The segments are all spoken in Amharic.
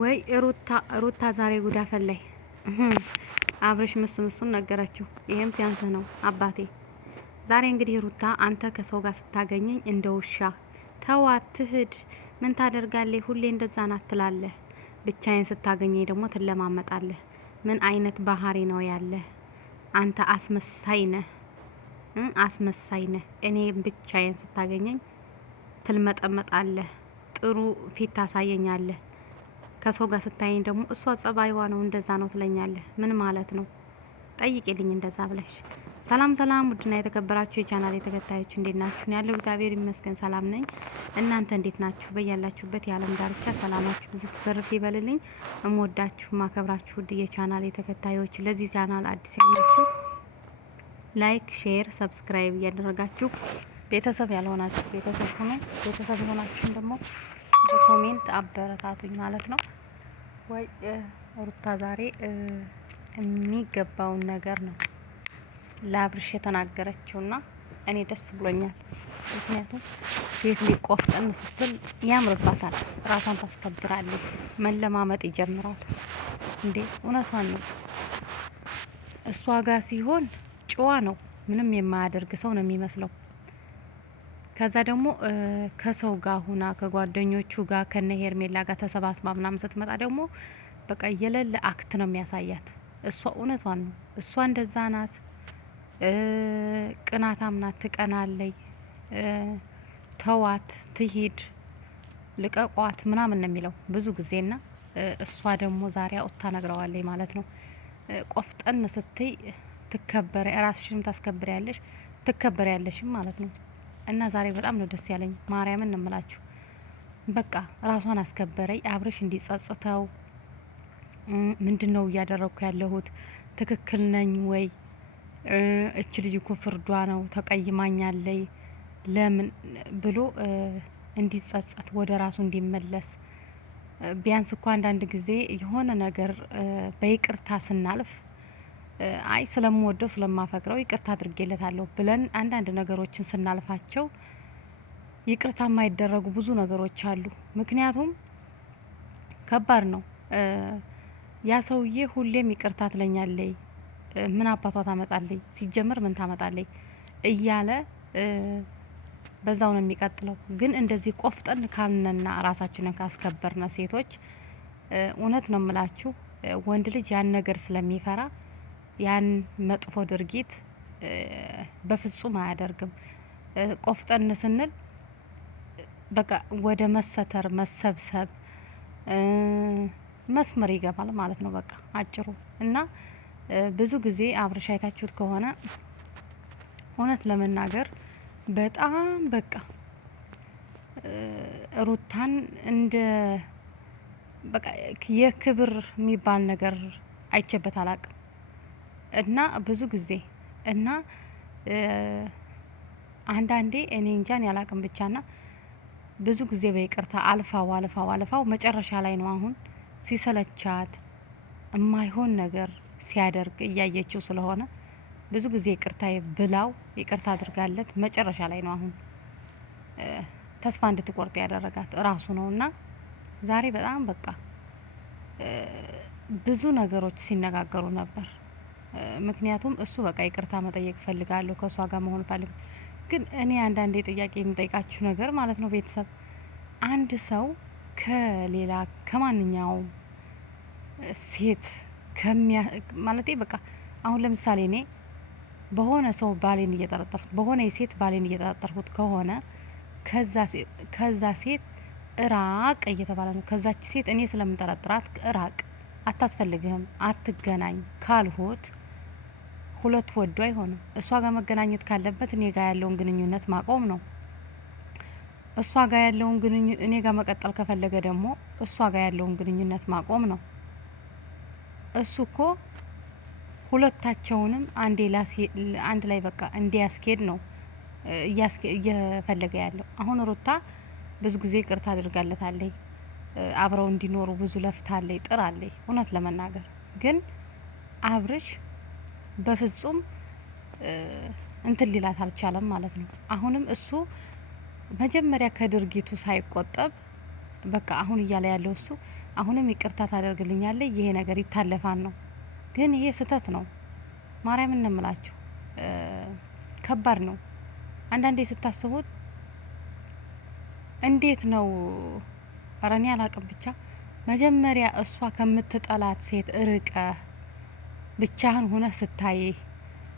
ወይ ሩታ ዛሬ ጉዳ ፈላይ አብርሽ ምስምሱን ነገረችው። ይሄም ሲያንስ ነው አባቴ። ዛሬ እንግዲህ ሩታ አንተ ከሰው ጋር ስታገኘኝ እንደ ውሻ ተዋት ትሂድ፣ ምን ታደርጋለህ? ሁሌ እንደዛ ናት ትላለህ። ብቻዬን ስታገኘኝ ደግሞ ትለማመጣለህ። ምን አይነት ባህሪ ነው ያለህ? አንተ አስመሳይ ነህ፣ አስመሳይ ነህ። እኔ ብቻዬን ስታገኘኝ ትልመጠመጣለህ፣ ጥሩ ፊት ታሳየኛለህ። ከሰው ጋር ስታየኝ ደግሞ እሷ ጸባይዋ ነው እንደዛ ነው ትለኛለህ። ምን ማለት ነው? ጠይቂልኝ እንደዛ ብለሽ። ሰላም ሰላም፣ ውድና የተከበራችሁ የቻናል ተከታዮች እንዴት ናችሁ? ያለው እግዚአብሔር ይመስገን ሰላም ነኝ። እናንተ እንዴት ናችሁ? በያላችሁበት የዓለም ዳርቻ ሰላማችሁ ብዙ ተሰርፍ ይበልልኝ። እምወዳችሁ ማከብራችሁ ውድ የቻናል ተከታዮች፣ ለዚህ ቻናል አዲስ ያላችሁ ላይክ፣ ሼር፣ ሰብስክራይብ እያደረጋችሁ ቤተሰብ ያልሆናችሁ ቤተሰብ ሆኑ። ቤተሰብ የሆናችሁን ደግሞ በኮሜንት አበረታቱኝ ማለት ነው። ወይ ሩታ ዛሬ የሚገባውን ነገር ነው ለአብርሽ የተናገረችውና እኔ ደስ ብሎኛል። ምክንያቱም ሴት ሊቆፍጠን ስትል ያምርባታል፣ ራሷን ታስከብራለች፣ መለማመጥ ይጀምራል። እንዴ እውነቷን ነው። እሷ ጋር ሲሆን ጨዋ ነው፣ ምንም የማያደርግ ሰው ነው የሚመስለው። ከዛ ደግሞ ከሰው ጋር ሁና ከጓደኞቹ ጋር ከነ ሄርሜላ ጋር ተሰባስባ ምናምን ስትመጣ ደግሞ በቃ የሌለ አክት ነው የሚያሳያት። እሷ እውነቷን ነው። እሷ እንደዛ ናት፣ ቅናታም ናት፣ ትቀናለይ። ተዋት ትሂድ፣ ልቀቋት ምናምን ነው የሚለው ብዙ ጊዜና እሷ ደግሞ ዛሬ አውጥታ ነግረዋለይ ማለት ነው። ቆፍጠን ስትይ ትከበረ ራስሽንም ታስከብሪያለሽ ትከበሪያለሽም ማለት ነው። እና ዛሬ በጣም ነው ደስ ያለኝ። ማርያምን እንምላችሁ በቃ ራሷን አስከበረኝ። አብርሽ እንዲጸጽተው ምንድነው እያደረኩ ያለሁት? ትክክል ነኝ ወይ? እች ልጅ እኮ ፍርዷ ነው፣ ተቀይማኛለይ ለምን ብሎ እንዲጸጸት ወደ ራሱ እንዲመለስ። ቢያንስ እኮ አንዳንድ ጊዜ የሆነ ነገር በይቅርታ ስናልፍ አይ ስለምወደው ስለማፈቅረው ይቅርታ አድርጌለታለሁ ብለን አንዳንድ ነገሮችን ስናልፋቸው ይቅርታ የማይደረጉ ብዙ ነገሮች አሉ። ምክንያቱም ከባድ ነው። ያ ሰውዬ ሁሌም ይቅርታ ትለኛለይ፣ ምን አባቷ ታመጣለይ፣ ሲጀምር ምን ታመጣለይ እያለ በዛው ነው የሚቀጥለው። ግን እንደዚህ ቆፍጠን ካልነና ራሳችንን ካስከበርነ ሴቶች እውነት ነው የምላችሁ ወንድ ልጅ ያን ነገር ስለሚፈራ ያን መጥፎ ድርጊት በፍጹም አያደርግም። ቆፍጠን ስንል በቃ ወደ መሰተር መሰብሰብ መስመር ይገባል ማለት ነው። በቃ አጭሩ እና ብዙ ጊዜ አብርሽ አይታችሁት ከሆነ እውነት ለመናገር በጣም በቃ ሩታን እንደ በቃ የክብር የሚባል ነገር አይቼበት አላቅም። እና ብዙ ጊዜ እና አንዳንዴ እኔ እንጃን ያላቅም ብቻና ብዙ ጊዜ በይቅርታ አልፋው መጨረሻ ላይ ነው አሁን ሲሰለቻት የማይሆን ነገር ሲያደርግ እያየችው ስለሆነ ብዙ ጊዜ ይቅርታ ብላው ይቅርታ አድርጋለት መጨረሻ ላይ ነው አሁን ተስፋ እንድትቆርጥ ያደረጋት ራሱ ነውና ዛሬ በጣም በቃ ብዙ ነገሮች ሲነጋገሩ ነበር። ምክንያቱም እሱ በቃ ይቅርታ መጠየቅ ፈልጋለሁ ከሷ ጋር መሆን ፈልግ። ግን እኔ አንዳንዴ ጥያቄ የምጠይቃችሁ ነገር ማለት ነው ቤተሰብ አንድ ሰው ከሌላ ከማንኛውም ሴት ማለቴ በቃ አሁን ለምሳሌ እኔ በሆነ ሰው ባሌን እየጠረጠርኩት በሆነ የሴት ባሌን እየጠረጠርኩት ከሆነ ከዛ ሴት እራቅ እየተባለ ነው። ከዛች ሴት እኔ ስለምጠረጥራት እራቅ፣ አታስፈልግህም፣ አትገናኝ ካልሆት ሁለት ወዶ አይሆንም። እሷ ጋር መገናኘት ካለበት እኔ ጋር ያለውን ግንኙነት ማቆም ነው። እሷ ጋር ያለውን ግንኙነት እኔ ጋር መቀጠል ከፈለገ ደግሞ እሷ ጋር ያለውን ግንኙነት ማቆም ነው። እሱ እኮ ሁለታቸውንም አንድ ላይ በቃ እንዲያስኬድ ነው እየፈለገ ያለው። አሁን ሩታ ብዙ ጊዜ ይቅርታ አድርጋለታለች፣ አብረው እንዲኖሩ ብዙ ለፍታለች፣ ጥራለች። እውነት ለመናገር ግን አብርሽ በፍጹም እንትን ሊላት አልቻለም ማለት ነው። አሁንም እሱ መጀመሪያ ከድርጊቱ ሳይቆጠብ በቃ አሁን እያለ ያለው እሱ አሁንም ይቅርታ ታደርግልኛለህ፣ ይሄ ነገር ይታለፋል ነው። ግን ይሄ ስህተት ነው። ማርያም እንምላችሁ ከባድ ነው። አንዳንዴ ስታስቡት እንዴት ነው ረኔ አላቅም። ብቻ መጀመሪያ እሷ ከምትጠላት ሴት እርቀ ብቻህን ሆነ ስታይ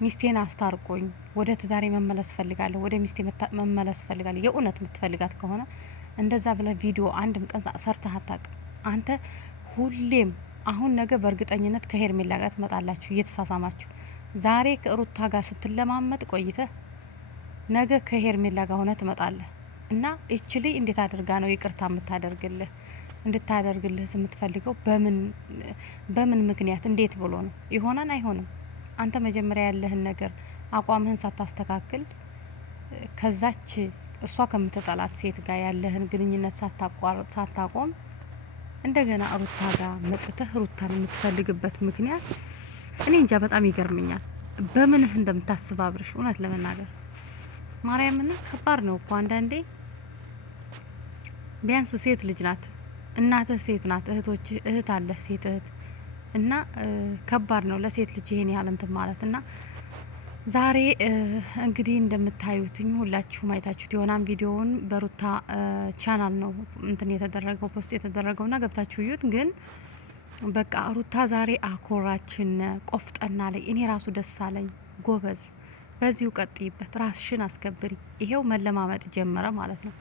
ሚስቴን አስታርቆኝ ወደ ትዳሬ መመለስ ፈልጋለሁ፣ ወደ ሚስቴ መመለስ ፈልጋለሁ፣ የእውነት የምትፈልጋት ከሆነ እንደዛ ብለ ቪዲዮ አንድም ቀን ሰርተህ አታውቅም። አንተ ሁሌም አሁን ነገ በእርግጠኝነት ከሄርሜላ ጋር ትመጣላችሁ እየተሳሳማችሁ። ዛሬ ከሩታ ጋር ስትለማመጥ ቆይተህ ነገ ከሄርሜላ ጋር ሆነ ትመጣለህ። እና እችሊ እንዴት አድርጋ ነው ይቅርታ የምታደርግልህ? እንድታደርግልህ የምትፈልገው በምን ምክንያት እንዴት ብሎ ነው? ይሆናል አይሆንም? አንተ መጀመሪያ ያለህን ነገር አቋምህን ሳታስተካክል ከዛች እሷ ከምትጠላት ሴት ጋር ያለህን ግንኙነት ሳታቆም እንደገና ሩታ ጋር መጥተህ ሩታን የምትፈልግበት ምክንያት እኔ እንጃ፣ በጣም ይገርምኛል። በምንህ እንደምታስብ አብርሽ፣ እውነት ለመናገር ማርያምን ከባድ ነው እኮ አንዳንዴ። ቢያንስ ሴት ልጅ ናት፣ እናትህ ሴት ናት፣ እህት አለ ሴት እህት እና ከባድ ነው ለሴት ልጅ ይሄን ያህል እንትን ማለት እና ዛሬ እንግዲህ እንደምታዩትኝ ሁላችሁም አይታችሁት የሆናን ቪዲዮውን በሩታ ቻናል ነው እንትን የተደረገው ፖስት የተደረገውና ገብታችሁ እዩት። ግን በቃ ሩታ ዛሬ አኮራችን ቆፍጠና ላይ እኔ ራሱ ደስ አለኝ። ጎበዝ፣ በዚሁ ቀጥይበት፣ ራስሽን አስከብሪ። ይሄው መለማመጥ ጀመረ ማለት ነው።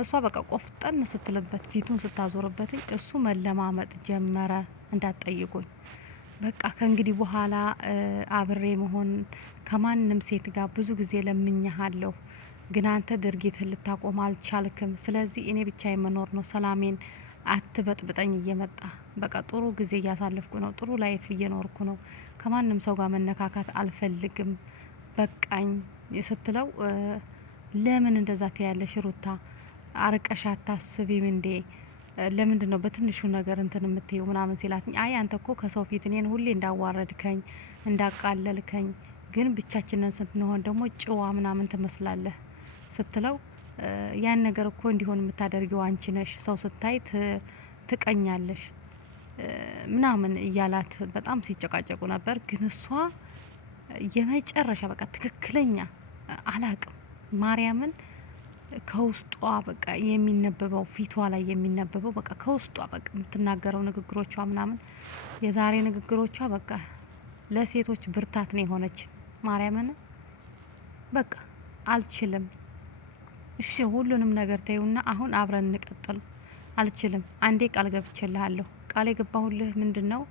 እሷ በቃ ቆፍጠን ስትልበት ፊቱን ስታዞርበት እሱ መለማመጥ ጀመረ። እንዳትጠይቁኝ በቃ ከእንግዲህ በኋላ አብሬ መሆን ከማንም ሴት ጋር ብዙ ጊዜ ለምኛሃለሁ፣ ግን አንተ ድርጊትህን ልታቆም አልቻልክም። ስለዚህ እኔ ብቻ የመኖር ነው፣ ሰላሜን አትበጥብጠኝ እየመጣ በቃ ጥሩ ጊዜ እያሳለፍኩ ነው፣ ጥሩ ላይፍ እየኖርኩ ነው፣ ከማንም ሰው ጋር መነካካት አልፈልግም፣ በቃኝ ስትለው ለምን እንደዛ ትያለሽ ሩታ? አርቀሽ አታስቢም እንዴ? ለምንድን ነው በትንሹ ነገር እንትን የምትይው ምናምን ሲላትኝ፣ አይ አንተ እኮ ከሰው ፊት እኔን ሁሌ እንዳዋረድከኝ እንዳቃለልከኝ፣ ግን ብቻችንን ስንሆን ደግሞ ጭዋ ምናምን ትመስላለህ ስትለው፣ ያን ነገር እኮ እንዲሆን የምታደርጊው አንቺ ነሽ፣ ሰው ስታይ ትቀኛለሽ ምናምን እያላት በጣም ሲጨቃጨቁ ነበር። ግን እሷ የመጨረሻ በቃ ትክክለኛ አላቅም ማርያምን ከውስጧ በቃ የሚነበበው ፊቷ ላይ የሚነበበው በቃ ከውስጧ በቃ የምትናገረው ንግግሮቿ ምናምን የዛሬ ንግግሮቿ በቃ ለሴቶች ብርታት ነው የሆነች። ማርያምን በቃ አልችልም፣ እሺ ሁሉንም ነገር ተይውና አሁን አብረን እንቀጥል። አልችልም፣ አንዴ ቃል ገብቼልሃለሁ። ቃል የገባሁልህ ምንድነው?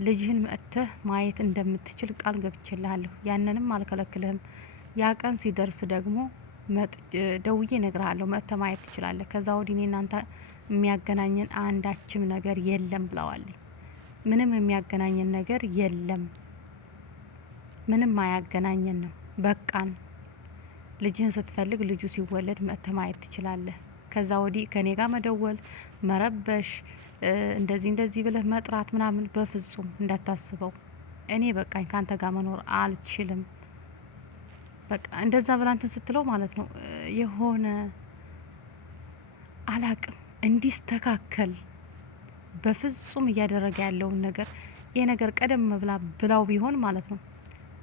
ልጅህን መጥተህ ማየት እንደምትችል ቃል ገብቼልሃለሁ። ያንንም አልከለክልህም። ያ ቀን ሲደርስ ደግሞ ደውዬ እነግርሃለሁ፣ መጥተህ ማየት ትችላለህ። ከዛ ወዲህ እኔ እናንተ የሚያገናኘን አንዳችም ነገር የለም ብለዋለኝ። ምንም የሚያገናኘን ነገር የለም፣ ምንም አያገናኘን ነው፣ በቃን። ልጅህን ስትፈልግ ልጁ ሲወለድ መጥተህ ማየት ትችላለህ። ከዛ ወዲህ ከኔ ጋር መደወል፣ መረበሽ፣ እንደዚህ ብለህ መጥራት ምናምን በፍጹም እንዳታስበው። እኔ በቃኝ፣ ካንተ ጋር መኖር አልችልም። በቃ እንደዛ ብላንትን ስትለው ማለት ነው የሆነ አላቅም እንዲስተካከል በፍጹም እያደረገ ያለውን ነገር ይሄ ነገር ቀደም ብላው ቢሆን ማለት ነው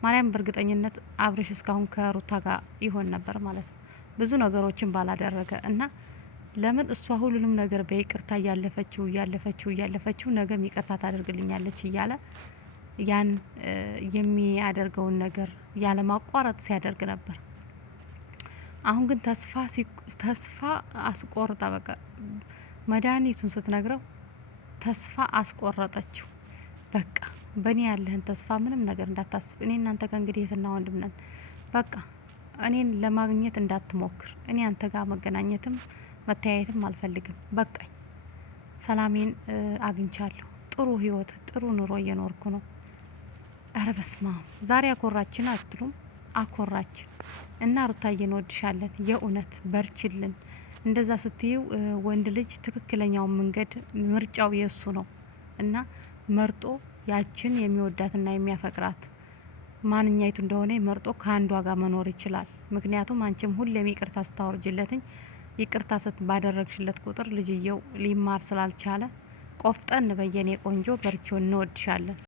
ማርያም በእርግጠኝነት አብርሽ እስካሁን ከሩታ ጋር ይሆን ነበር ማለት ነው። ብዙ ነገሮችን ባላደረገ እና ለምን እሷ ሁሉንም ነገር በይቅርታ እያለፈችው ነገም ይቅርታ ታደርግልኛለች እያለ ያን የሚያደርገውን ነገር ያለ ማቋረጥ ሲያደርግ ነበር። አሁን ግን ተስፋ አስቆርጣ በቃ መድኃኒቱን ስትነግረው ተስፋ አስቆረጠችው። በቃ በእኔ ያለህን ተስፋ ምንም ነገር እንዳታስብ፣ እኔ እናንተ ጋር እንግዲህ የትና ወንድም ነን፣ በቃ እኔን ለማግኘት እንዳትሞክር፣ እኔ አንተ ጋር መገናኘትም መተያየትም አልፈልግም፣ በቃኝ፣ ሰላሜን አግኝቻለሁ፣ ጥሩ ህይወት ጥሩ ኑሮ እየኖርኩ ነው። አረ በስማ ዛሬ አኮራችን አትሉም? አኮራችን እና ሩታዬ እንወድሻለን፣ የእውነት በርችልን። እንደዛ ስትዩ ወንድ ልጅ ትክክለኛውን መንገድ ምርጫው የሱ ነው እና መርጦ ያችን የሚወዳትና የሚያፈቅራት ማንኛይቱ እንደሆነ መርጦ ከአንዷ ጋር መኖር ይችላል። ምክንያቱም አንቺም ሁሌም ይቅርታ ስታወርጅለትኝ ይቅርታ ባደረግሽለት ቁጥር ልጅየው ሊማር ስላልቻለ ቆፍጠን በየኔ ቆንጆ በርቺ፣ እንወድሻለን።